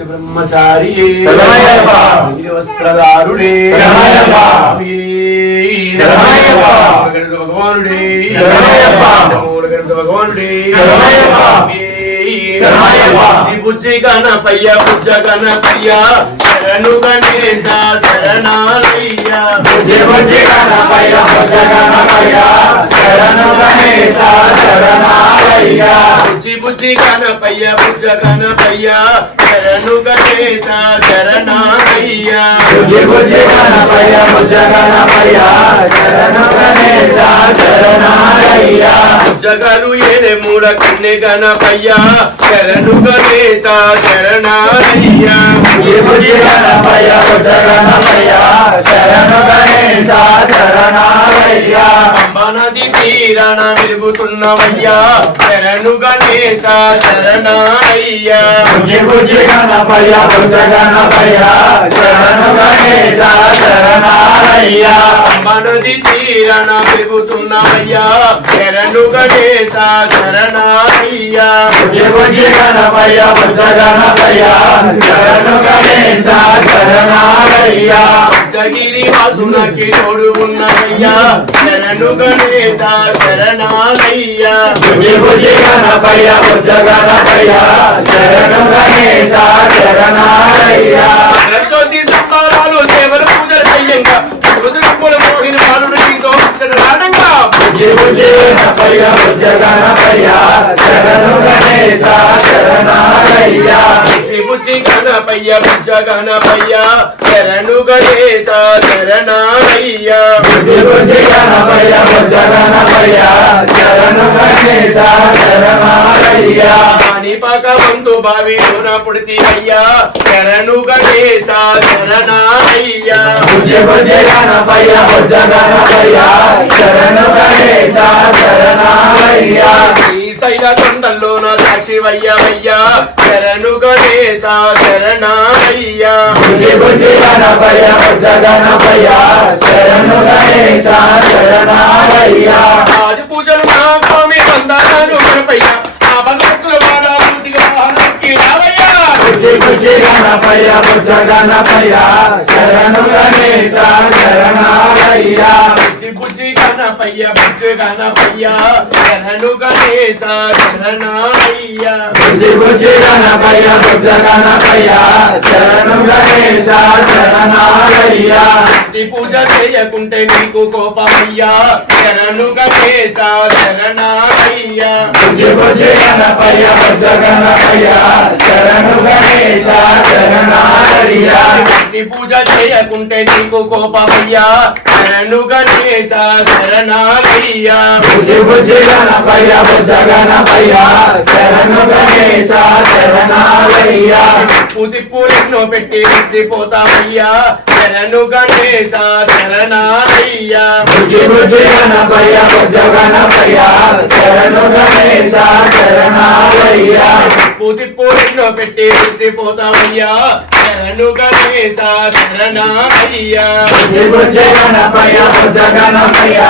బ్రహ్మచారి వస్త్రదారుడే భగవానుడే భగవానుడే బుజ్జి గణపయ్య బుజ్జ గణపయ్య శరణు గణేశ శరణాలయ్య బుజ్జి బుజ్జి గణపయ్య బుజ్జ గణపయ్య శరణు గణేశ శరణాలయ్య బుజ్జి బుజ్జి గణపయ్య బుజ్జ గణపయ్య శరణు గణేశ శరణాలయ్య బుజ్జి బుజ్జి గణపయ్య బుజ్జ గణపయ్య శరణు గణేశ శరణాలయ్య జగలు ఏడే మూడ కన్నె గణపయ్య శరణు గణేశ శరణాలయ్య బుజ్జి బుజ్జి గణపయ్య బుజ్జ గణపయ్య శరణు గణేశ శరణాలయ్య అంబా నది తీరాన వెలుగుతున్నవయ్యా శరణు గణేశ శరణాలయ్య బుజ్జి బుజ్జి గణపయ్య బుజ్జ గణపయ్య శరణు గణేశ శరణాలయ్య అంబా నది తీరాన వెలుగుతున్నవయ్యా శరణు గణేశ శరణాలయ్య బుజ్జి బుజ్జి గణపయ్య బుజ్జ గణపయ్య శరణు గణేశ శరణాలయ్య జగిరి వాసునకి తోడు ఉన్నవయ్యా శరణు గణేశ శరణాలయ్య బుజ్జి బుజ్జి గణపయ్య బుజ్జ గణపయ్య శరణు గణేశ శరణాలయ్య ప్రతి సంబరాలు సేవల పూజలు చెయ్యంగా మోహిని బాలుడు నీతో శరణాడంగా బుజ్జి బుజ్జి గణపయ్య బుజ్జ గణపయ్య శరణు గణేశ శరణాలయ్య బుజ్జి బుజ్జి గణపయ్య బుజ్జ గణపయ్య శరణు గణేశ శరణాలయ్య బుజ్జి బుజ్జి గణపయ్య బుజ్జ గణపయ్య శరణు గణేశ శరణాలయ్య పాక బంధు భావి పుడితివయ్యా శరణు గణేశ శరణాలయ్య బుజ్జి బుజ్జి గణపయ్య బుజ్జ గణపయ్య శరణు గణేశ శరణాలయ్య శ్రీశైల కొండల్లోన సాక్షివయ్యవయ్యా శరణు గణేశ శరణాలయ్య బుజ్జి బుజ్జి గణపయ్య బుజ్జ గణపయ్య శరణు గణేశ శరణాలయ్య ఆది పూజలు నా స్వామి వందనాలు గణపయ్య బుజ్జి బుజ్జి గణపయ్య బుజ్జ గణపయ్య శరణు గణేశ శరణాలయ్య బుజ్జి బుజ్జి గణపయ్య బుజ్జ గణపయ్య శరణు గణేశ శరణాలయ్య బుజ్జి బుజ్జి గణపయ్య బుజ్జ గణపయ్య శరణు గణేశ శరణాలయ్య భక్తి పూజ చేయకుంటే నీకు కోపమయ్యా శరణు గణేశ శరణాలయ్య బుజ్జి బుజ్జి గణపయ్య బుజ్జ గణపయ్య శరణు గణేశ శరణాలయ్య భక్తి పూజ చేయకుంటే నీకు కోపమయ్యా శరణు గణేశ శరణాలయ్య బుజ్జి బుజ్జి గణపయ్య బుజ్జ గణపయ్య శరణు గణేశ శరణాలయ్య పూరెన్నో పెట్టి విసిపోతామయ్యా శరణు గణేశ శరణాలయ్య బుజ్జి బుజ్జి గణపయ్య బుజ్జ గణపయ్య శరణు గణేశ శరణాలయ్య పూరెన్నో పెట్టి విసిపోతామయ్యా శరణు గణేశ శరణాలయ్య బుజ్జి బుజ్జి గణపయ్య బుజ్జ గణపయ్య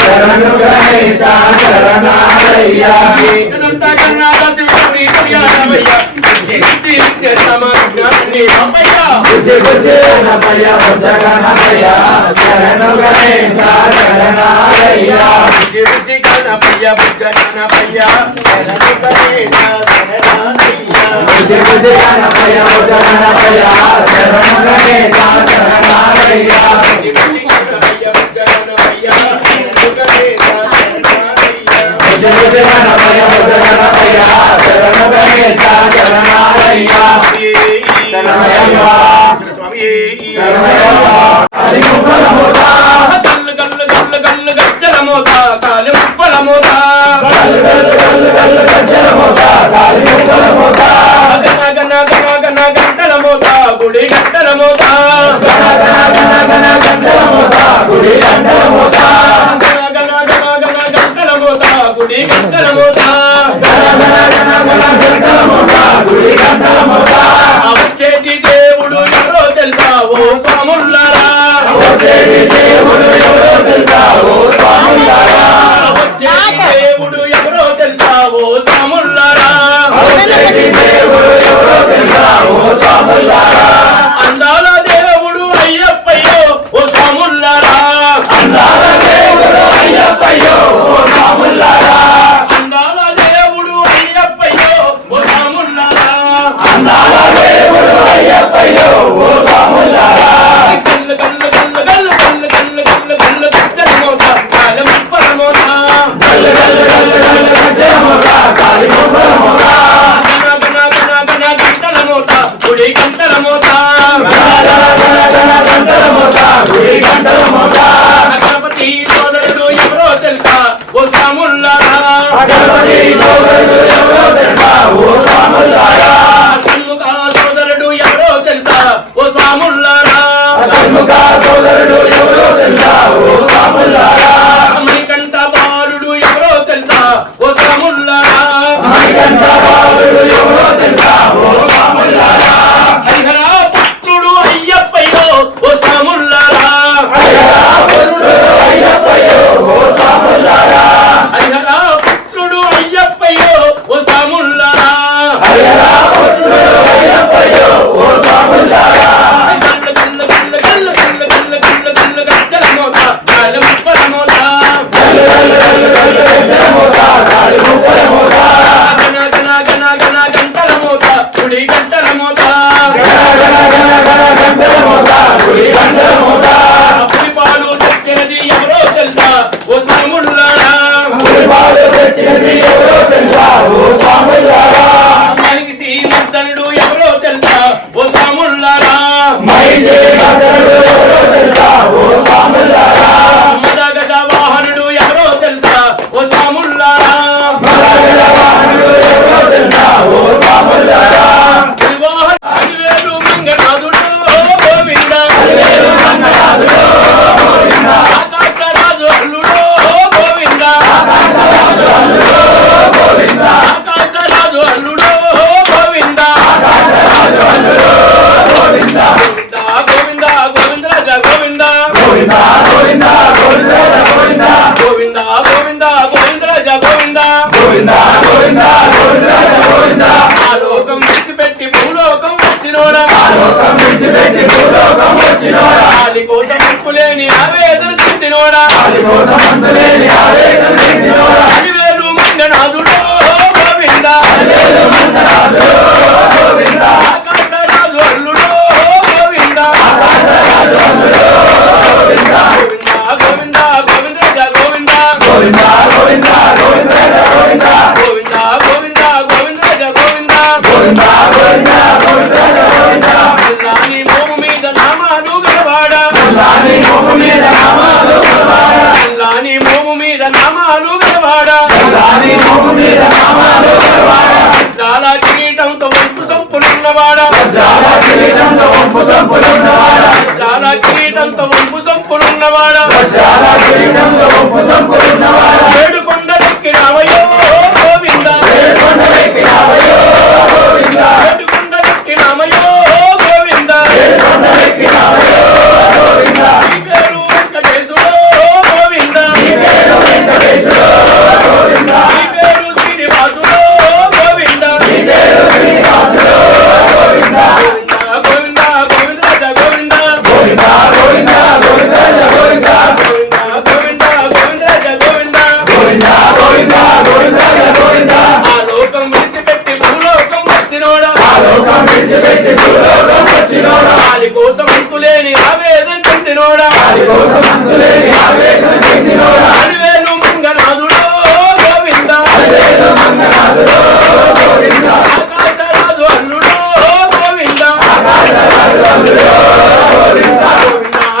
శరణు గణేశ శరణాలయ్య ఏకదంత గణనాథ శివుని కళ్యాణమయ్య బుజ్జి బుజ్జి గణపయ్య బుజ్జ గణపయ్య శరణు గణేశ శరణాలయ్య బుజ్జి బుజ్జి గణపయ్య బుజ్జ గణపయ్య శరణు గణేశ శరణాలయ్య బుజ్జి బుజ్జి గణపయ్య బుజ్జ గణపయ్య శరణు గణేశ శరణాలయ్య బుజ్జి బుజ్జి గణపయ్య బుజ్జ గణపయ్య శరణు గణేశ శరణాలయ్య బుజ్జి బుజ్జి గణపయ్య బుజ్జ గణపయ్య శరణు గణేశ శరణాలయ్య శరణమయ్య స్వామి శరణమయ్య కాలి ముప్పల మోత గల్లు గల్లు గల్లు గల్లు గజ్జల మోత కాలి ముప్పల మోత గల్లు గల్లు గల్లు గల్లు గజ్జల మోత కాలి ముప్పల మోత గన గన గన గన గంటల మోత గుడి గంటల మోత గన గన గన గన గంటల మోత గుడి గంటల మోత గన గన గన గన గంటల మోత గుడి గంటల మోత గన గన గన గన గంటల మోత గుడి గంటల మోత వచ్చేటి దేవుడు ఎవరో తెలుసా ఓ స్వాములారా వచ్చేటి దేవుడు ఎవరో తెలుసా ఓ స్వాములారా వచ్చేటి దేవుడు ఎవరో తెలుసా ఓ స్వాములారా వచ్చేటి దేవుడు ఎవరో తెలుసా ఓ గుడి గంటల మోత గణపతి సోదరుడు ఎవరో తెలుసా ఓ సాముల్లారా షణ్ముఖ సోదరుడు ఎవరో తెలుసా ఓ సాముల్లారా మణికంఠ బాలుడు ఎవరో తెలుసా ఓ సాముల్లారా హరిహర పుత్రుడు అయ్యప్పయ్యో ఓ సాముల్లారా హరిహర పుత్రుడు అయ్యప్పయ్యో ఓ సాముల్లారా పాలు తెచ్చినది ఎవరో తెలుసా ఓ సాముల్లారా మనకి శ్రీమంతనుడు ఎవరో తెలుసా ఓ సాముల్లారా మద గజ వాహనుడు ఎవరో తెలుసా ఓ సాముల్లారా మంగనాథుడు గోవింద ఆకాశరాజు అల్లుడు గోవింద ఆకాశరాజు అల్లుడు గోవింద గోవింద గోవింద గోవిందరాజ గోవింద గోవింద గోవింద గోవిందరాజ గోవింద ఆ లోకం విడిచిపెట్టి భూలోకం వచ్చినోడా ఆలి కోసం ముక్కులేని ఆవేదన చెందినోడా అలివేలు మంగనాథుడు గోవింద ఆకాశరాజు అల్లుడు గోవింద గోవింద గోవిందరాజ గోవింద గోవింద గోవిందరాజ గోవింద నల్లాని మోము మీద నామాలు గలవాడా నల్లాని మోము మీద నామాలు గలవాడా చాలా కిరీటంతో వంపు సంపులున్నవాడా చాలా కిరీటంతో వంపు సంపులున్నవాడా ఏడుకొండలెక్కినావయో గోవింద ఏడుకొండలెక్కినావయో గోవింద ఈ పేరు వెంకటేశుడో గోవింద ఈ పేరు శ్రీనివాసుడో గోవింద గోవింద గోవిందరాజ గోవింద గోవిందరాజ గోవింద ఆ లోకం విడిచిపెట్టి భూలోకం వచ్చినోడా ఆలి కోసం అంతులేని ఆవేదన చెందినోడా అలివేలు మంగనాథుడు గోవింద ఆకాశరాజు అల్లుడు గోవింద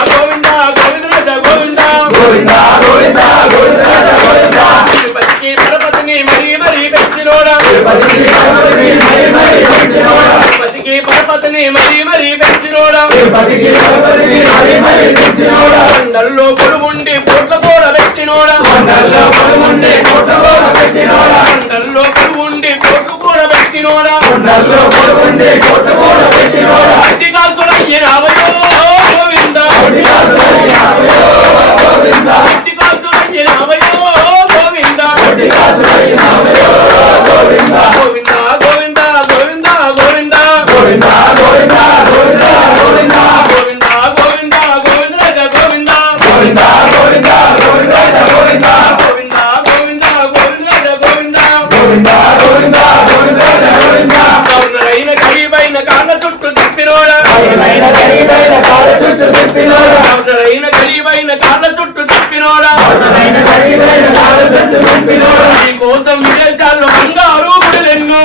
గోవింద గోవిందరాజ గోవింద తిరుపతికి పరపతిని మరీ పెంచినోడా తిరుపతికి పరపతిని మరీ పెంచినోడా కొండల్లో కొలువుండి కోట్ల కూర పెట్టినోడా కొండల్లో కొలువుండి కోట్ల కూర పెట్టినోడా అట్టి కాసులయ్యనావయో గోవింద అట్టి కాసులయ్యనావయో గోవింద గోవింద గోవింద గోవింద గోవింద గోవిందరాజ గోవింద గవర్నరైన గరీబైన కాళ్ళ చుట్టూ తిప్పినోడా నీ కోసం విదేశాల్లో బంగారు గుడులెన్నో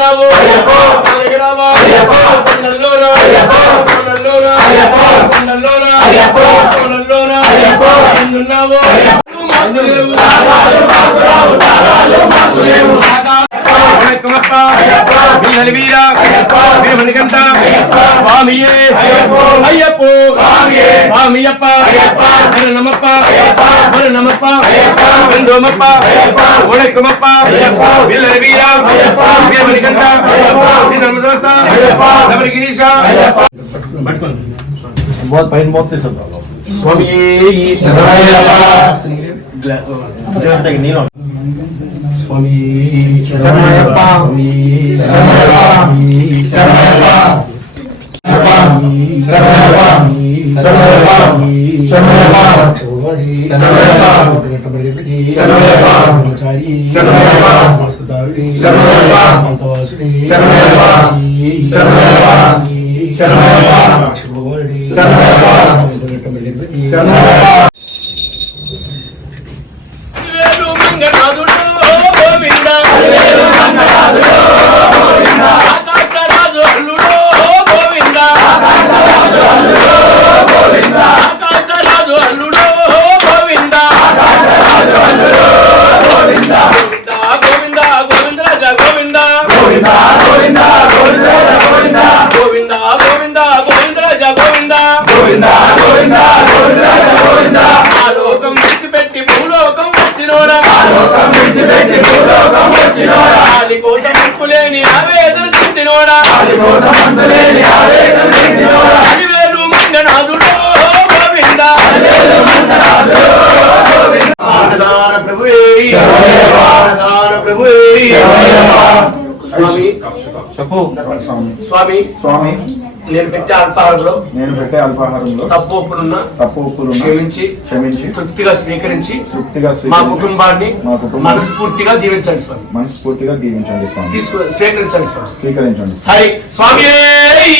ఎందున్నావు కొండల్లోనా కొండల్లోనా కొండల్లోనా ఎందున్నావు వీరా వీరమణికంఠ స్వామియే అయ్యప్పో స్వామియప్ప శరణమప్ప శరణమప్ప వెందోమప్ప వణకమప్ప వీల్లరి వీరా వీరమణికంఠ శ్రీనమస్త నవగిరీశ बहुत पहन बहुत ते सब स्वामी जब तक नहीं लो स्वामी शरणमयप्पा शरणमयप्पा కోసం ఆవేదన చెందినోడా అలివేలు మంగనాథుడో గోవింద ఆనదాన ప్రభువే ఆనదాన ప్రభువే స్వామి చెప్పు స్వామి స్వామి నేను పెట్టే అల్పాహారంలో తప్పు ఒప్పులున్నా క్షమించి తృప్తిగా స్వీకరించి మా కుటుంబాన్ని మనస్ఫూర్తిగా దీవించండి స్వామి మనస్ఫూర్తిగా దీవించండి స్వామి స్వీకరించండి స్వామి స్వీకరించండి హరి స్వామి హరి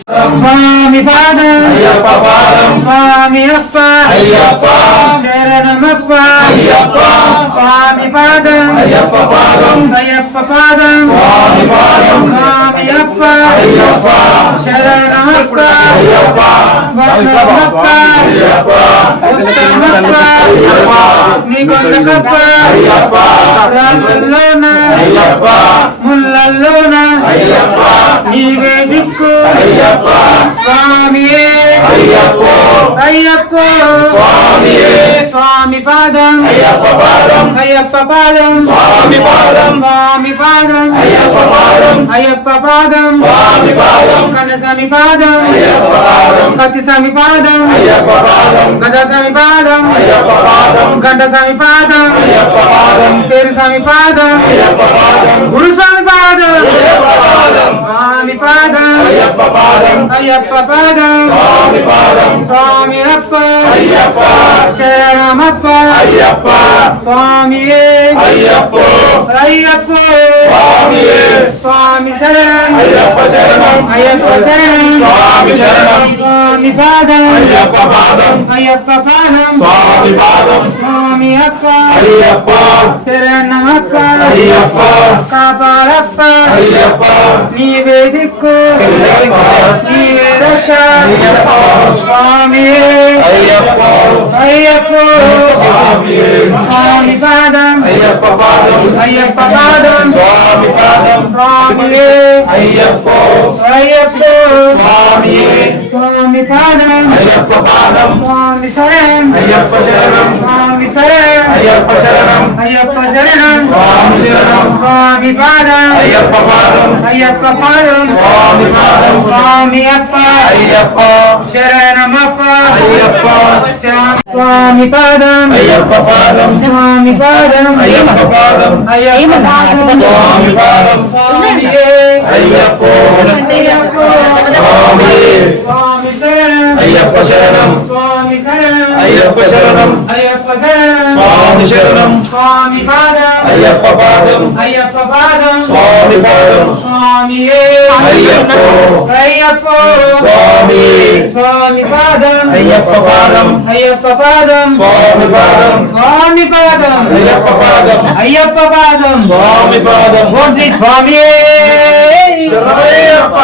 స్వామి పాదం అయ్యప్ప పాదం స్వామి అప్ప అయ్యప్ప శరణమప్ప అయ్యప్ప స్వామి పాదం అయ్యప్ప పాదం అయ్యప్ప పాదం స్వామి పాదం స్వామి అప్ప అయ్యప్ప శరణమప్ప అయ్యప్ప వందనమప్ప అయ్యప్ప ఉత్తమప్ప అయ్యప్ప నీకొండకప్ప అయ్యప్ప రాజుల్లోన అయ్యప్ప ముళ్ళల్లోన అయ్యప్ప నీవే దిక్కు అయ్యప్ప స్వామియే అయ్యప్ప అయ్యప్ప స్వామియే స్వామి పాదం అయ్యప్ప పాదం అయ్యప్ప పాదం స్వామి పాదం స్వామి పాదం అయ్యప్ప పాదం అయ్యప్ప పాదం స్వామి పాదం కన్నస్వామి పాదం అయ్యప్ప పాదం కత్తిస్వామి పాదం అయ్యప్ప పాదం గజస్వామి పాదం అయ్యప్ప పాదం గంటస్వామి పాదం అయ్యప్ప పాదం పేరుస్వామి పాదం అయ్యప్ప పాదం గురుస్వామి పాదం అయ్యప్ప పాదం స్వామి పాదం అయ్యప్ప పాదం అయ్యప్ప పాదం స్వామి పాదం స్వామి అప్ప అయ్యప్ప శరణమప్ప అయ్యప్ప స్వామియే అయ్యప్ప అయ్యప్ప స్వామియే స్వామి శరణం అయ్యప్ప శరణం అయ్యప్ప శరణం స్వామి శరణం స్వామి పాదం అయ్యప్ప పాదం అయ్యప్ప పాదం స్వామి పాదం స్వామి అప్ప అయ్యప్ప శరణమప్ప అయ్యప్ప కాపాడప్ప అయ్యప్ప నీవే దిక్కు నీవే రక్ష స్వామియే అయ్యప్ప అయ్యప్ప స్వామియే స్వామి పాదం అయ్యప్ప పాదం అయ్యప్ప పాదం స్వామి పాదం స్వామియే అయ్యప్ప అయ్యప్ప స్వామియే స్వామి పాదం అయ్యప్ప పాదం స్వామి శరణం అయ్యప్ప శరణం స్వామి శరణం అయ్యప్ప శరణం అయ్యప్ప శరణం స్వామి శరణం స్వామి పాదం అయ్యప్ప పాదం అయ్యప్ప పాదం స్వామి పాదం స్వామి అప్ప అయ్యప్ప శరణమప్ప అయ్యప్ప స్వామి పాదం అయ్యప్ప పాదం స్వామి పాదం అయ్యప్ప పాదం అయ్యప్ప పాదం స్వామి పాదం స్వామియే అయ్యప్ప అయ్యప్ప స్వామియే స్వామి శరణం అయ్యప్ప శరణం స్వామి శరణం అయ్యప్ప శరణం అయ్యప్ప శరణం స్వామి శరణం స్వామి పాదం అయ్యప్ప పాదం అయ్యప్ప పాదం స్వామి పాదం స్వామియే అయ్యప్పో అయ్యప్పో స్వామి స్వామి పాదం అయ్యప్ప పాదం అయ్యప్ప పాదం స్వామి పాదం స్వామి పాదం అయ్యప్ప పాదం అయ్యప్ప పాదం స్వామి పాదం ఓం శ్రీ స్వామియే శరణమయ్యప్ప